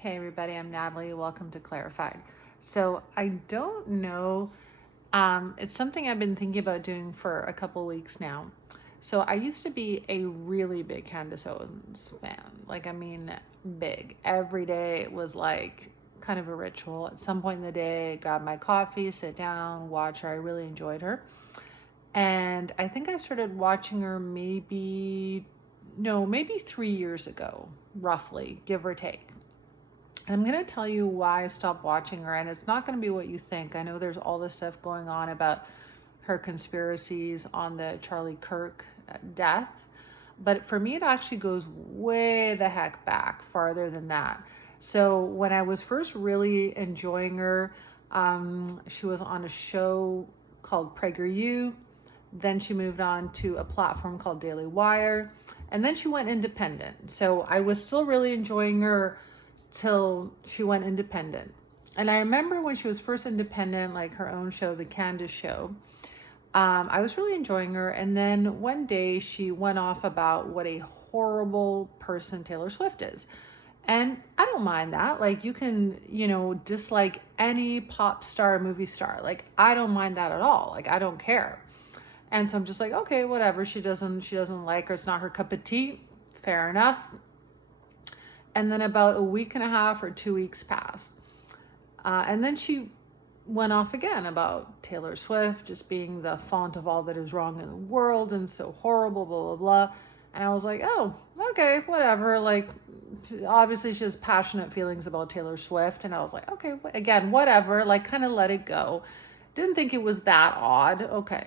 Hey everybody, I'm Natalie. Welcome to Clarified. So I don't know, it's something I've been thinking about doing for a couple weeks now. So I used to be a really big Candace Owens fan. Big. Every day it was like kind of a ritual. At some point in the day, grab my coffee, sit down, watch her. I really enjoyed her. And I think I started watching her maybe 3 years ago, roughly, give or take. I'm going to tell you why I stopped watching her, and it's not going to be what you think. I know there's all this stuff going on about her conspiracies on the Charlie Kirk death, but for me, it actually goes way the heck back, farther than that. So when I was first really enjoying her, she was on a show called PragerU. Then she moved on to a platform called Daily Wire, and then she went independent. So I was still really enjoying her till she went independent. And I remember when she was first independent, like her own show, The Candace Show, I was really enjoying her. And then one day she went off about what a horrible person Taylor Swift is. And I don't mind that. Like, you can, dislike any pop star, movie star. Like, I don't mind that at all. Like, I don't care. And so I'm just like, okay, whatever. She doesn't like her. It's not her cup of tea. Fair enough. And then about a week and a half or 2 weeks passed. And then she went off again about Taylor Swift just being the font of all that is wrong in the world and so horrible, blah, blah, blah. And I was like, oh, okay, whatever. Like, obviously she has passionate feelings about Taylor Swift. And I was like, okay, again, whatever, like kind of let it go. Didn't think it was that odd. Okay.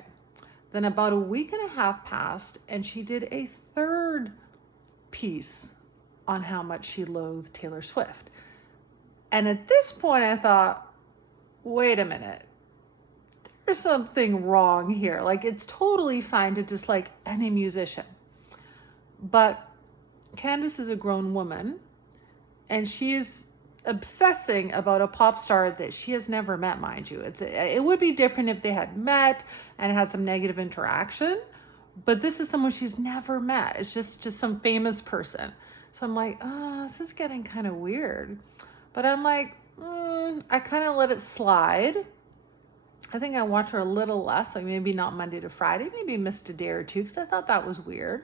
Then about a week and a half passed and she did a third piece on how much she loathed Taylor Swift. And at this point I thought, wait a minute, there's something wrong here. Like, it's totally fine to dislike any musician, but Candace is a grown woman and she's obsessing about a pop star that she has never met, mind you. It would be different if they had met and had some negative interaction, but this is someone she's never met. It's just some famous person. So I'm like, oh, this is getting kind of weird. But I'm like, I kind of let it slide. I think I watch her a little less, like maybe not Monday to Friday, maybe missed a day or two because I thought that was weird.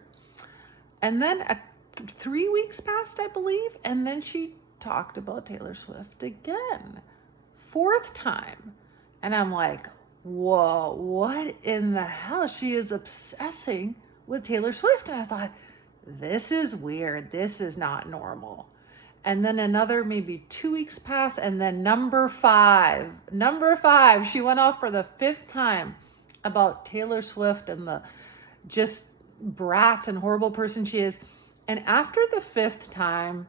And then 3 weeks passed, I believe, and then she talked about Taylor Swift again, fourth time. And I'm like, whoa, what in the hell? She is obsessing with Taylor Swift. And I thought, this is weird. This is not normal. And then another maybe 2 weeks passed. And then number five, she went off for the fifth time about Taylor Swift and the just brat and horrible person she is. And after the fifth time,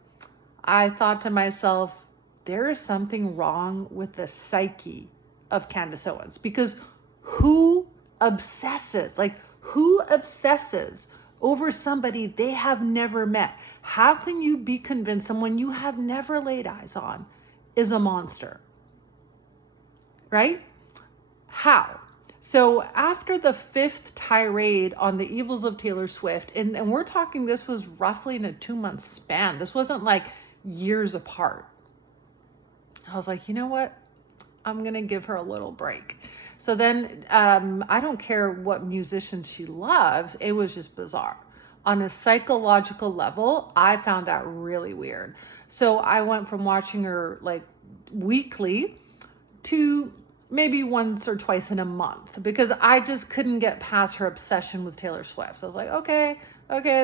I thought to myself, there is something wrong with the psyche of Candace Owens, because who obsesses over somebody they have never met? How can you be convinced someone you have never laid eyes on is a monster? Right? How? So after the fifth tirade on the evils of Taylor Swift, and we're talking, this was roughly in a 2-month span. This wasn't like years apart. I was like, you know what? I'm going to give her a little break. So then I don't care what musicians she loves. It was just bizarre. On a psychological level, I found that really weird. So I went from watching her like weekly to maybe once or twice in a month because I just couldn't get past her obsession with Taylor Swift. So I was like, okay,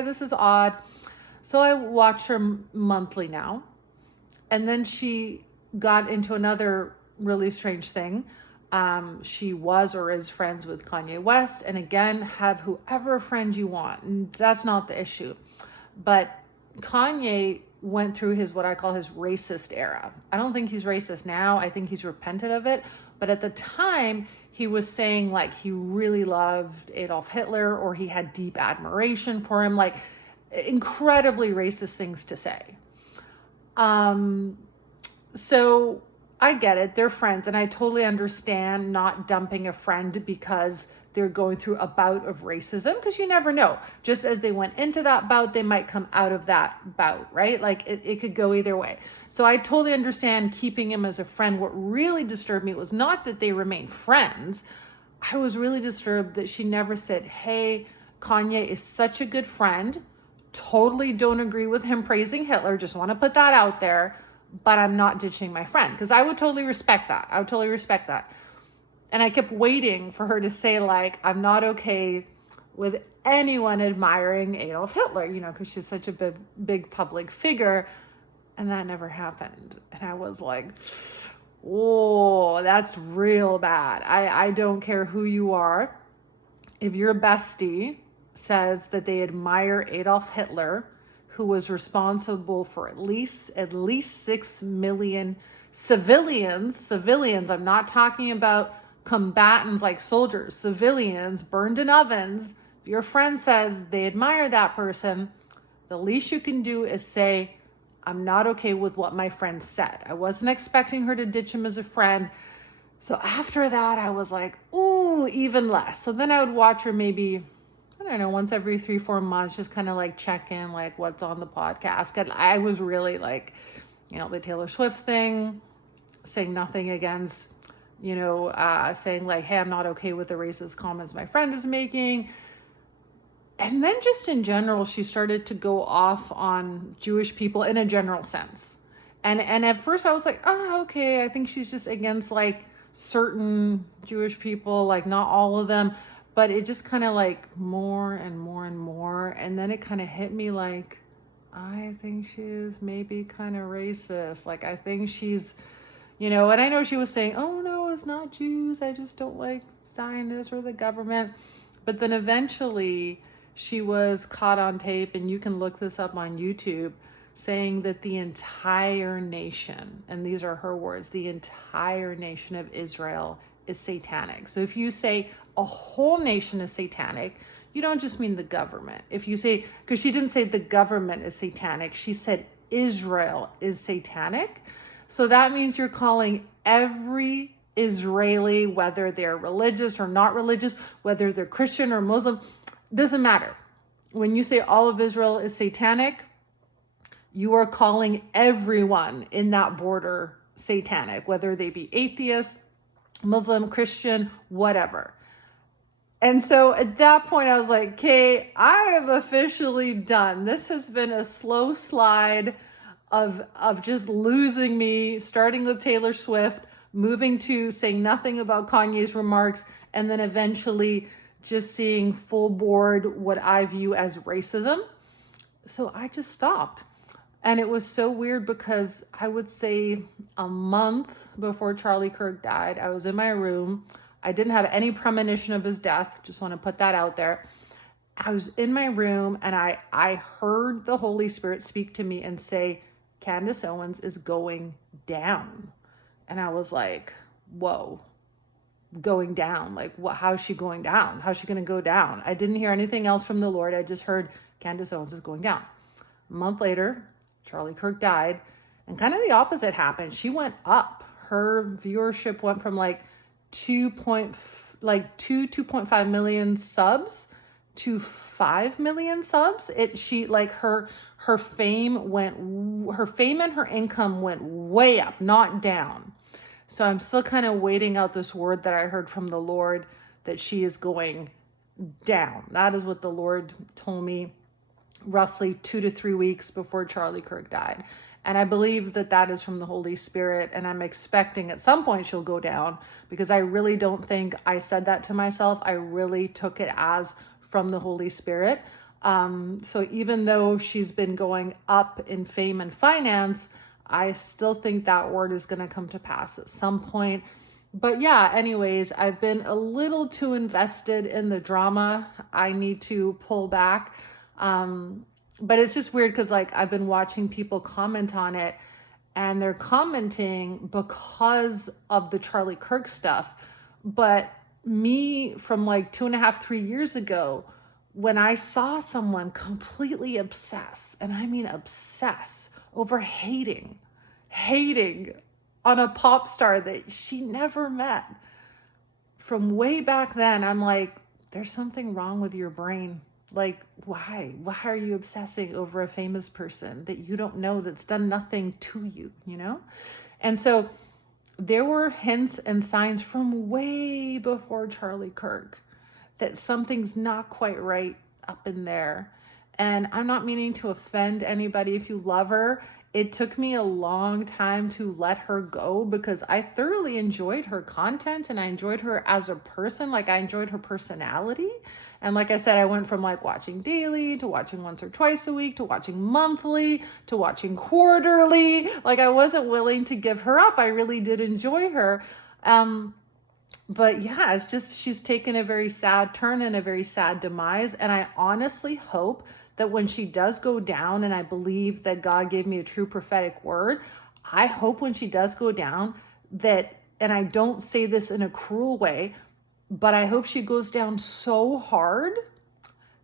this is odd. So I watch her monthly now. And then she got into another really strange thing. She was or is friends with Kanye West. And again, have whoever friend you want. And that's not the issue. But Kanye went through what I call his racist era. I don't think he's racist now. I think he's repented of it. But at the time, he was saying like he really loved Adolf Hitler or he had deep admiration for him, like incredibly racist things to say. So I get it. They're friends. And I totally understand not dumping a friend because they're going through a bout of racism, because you never know. Just as they went into that bout, they might come out of that bout, right? Like it could go either way. So I totally understand keeping him as a friend. What really disturbed me was not that they remained friends. I was really disturbed that she never said, hey, Kanye is such a good friend. Totally don't agree with him praising Hitler. Just want to put that out there. But I'm not ditching my friend. Because I would totally respect that. I would totally respect that. And I kept waiting for her to say, like, I'm not okay with anyone admiring Adolf Hitler, you know, because she's such a big public figure. And that never happened. And I was like, oh, that's real bad. I don't care who you are. If your bestie says that they admire Adolf Hitler, who was responsible for at least 6 million civilians, I'm not talking about combatants like soldiers, civilians burned in ovens. If your friend says they admire that person, the least you can do is say, I'm not okay with what my friend said. I wasn't expecting her to ditch him as a friend. So after that, I was like, ooh, even less. So then I would watch her maybe, I don't know, once every 3-4 months, just kind of like check in, like what's on the podcast. And I was really like, you know, the Taylor Swift thing, saying nothing against, you know, saying like, hey, I'm not okay with the racist comments my friend is making. And then just in general, she started to go off on Jewish people in a general sense. And at first I was like, oh, okay, I think she's just against like certain Jewish people, like not all of them. But it just kind of like more and more and more. And then it kind of hit me like, I think she is maybe kind of racist. Like, I think she's, you know, and I know she was saying, oh, no, it's not Jews. I just don't like Zionists or the government. But then eventually she was caught on tape, and you can look this up on YouTube, saying that the entire nation, and these are her words, the entire nation of Israel is satanic. So if you say a whole nation is satanic, you don't just mean the government. If you say, because she didn't say the government is satanic, she said Israel is satanic. So that means you're calling every Israeli, whether they're religious or not religious, whether they're Christian or Muslim, doesn't matter. When you say all of Israel is satanic, you are calling everyone in that border satanic, whether they be atheist, Muslim, Christian, whatever. And so at that point, I was like, okay, I am officially done. This has been a slow slide of just losing me, starting with Taylor Swift, moving to saying nothing about Kanye's remarks, and then eventually just seeing full board what I view as racism. So I just stopped. And it was so weird because I would say a month before Charlie Kirk died, I was in my room. I didn't have any premonition of his death. Just want to put that out there. I was in my room and I heard the Holy Spirit speak to me and say, Candace Owens is going down. And I was like, whoa, going down? Like, what? How's she going down? How's she going to go down? I didn't hear anything else from the Lord. I just heard Candace Owens is going down. A month later, Charlie Kirk died, and kind of the opposite happened. She went up. Her viewership went from like 2.5 million subs to 5 million subs. Her fame and her income went way up, not down. So I'm still kind of waiting out this word that I heard from the Lord that she is going down. That is what the Lord told me roughly 2 to 3 weeks before Charlie Kirk died. And I believe that that is from the Holy Spirit. And I'm expecting at some point she'll go down, because I really don't think I said that to myself. I really took it as from the Holy Spirit. So even though she's been going up in fame and finance, I still think that word is going to come to pass at some point. But yeah, anyways, I've been a little too invested in the drama. I need to pull back. But it's just weird because like I've been watching people comment on it, and they're commenting because of the Charlie Kirk stuff. But me from like 2.5, 3 years ago, when I saw someone completely obsess, and I mean obsess, over hating on a pop star that she never met, from way back then, I'm like, there's something wrong with your brain. Like, why? Why are you obsessing over a famous person that you don't know, that's done nothing to you, you know? And so there were hints and signs from way before Charlie Kirk that something's not quite right up in there. And I'm not meaning to offend anybody if you love her. It took me a long time to let her go because I thoroughly enjoyed her content and I enjoyed her as a person. Like, I enjoyed her personality. And like I said, I went from like watching daily to watching once or twice a week to watching monthly to watching quarterly. Like, I wasn't willing to give her up. I really did enjoy her. But yeah, it's just, she's taken a very sad turn and a very sad demise. And I honestly hope that when she does go down, and I believe that God gave me a true prophetic word, I hope when she does go down that, and I don't say this in a cruel way, but I hope she goes down so hard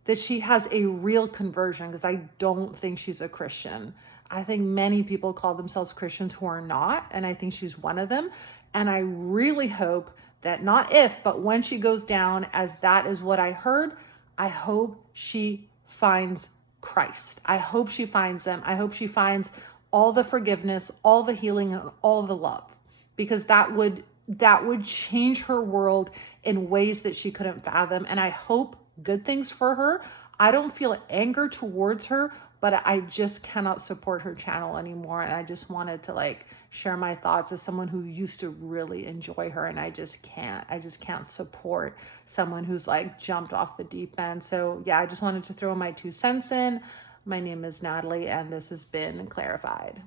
that she has a real conversion, because I don't think she's a Christian. I think many people call themselves Christians who are not, and I think she's one of them. And I really hope that, not if, but when she goes down, as that is what I heard, I hope she finds Christ. I hope she finds him. I hope she finds all the forgiveness, all the healing, and all the love, because that would change her world in ways that she couldn't fathom. And I hope good things for her. I don't feel anger towards her, but I just cannot support her channel anymore. And I just wanted to like share my thoughts as someone who used to really enjoy her. And I just can't support someone who's like jumped off the deep end. So yeah, I just wanted to throw my 2 cents in. My name is Natalie, and this has been Clarified.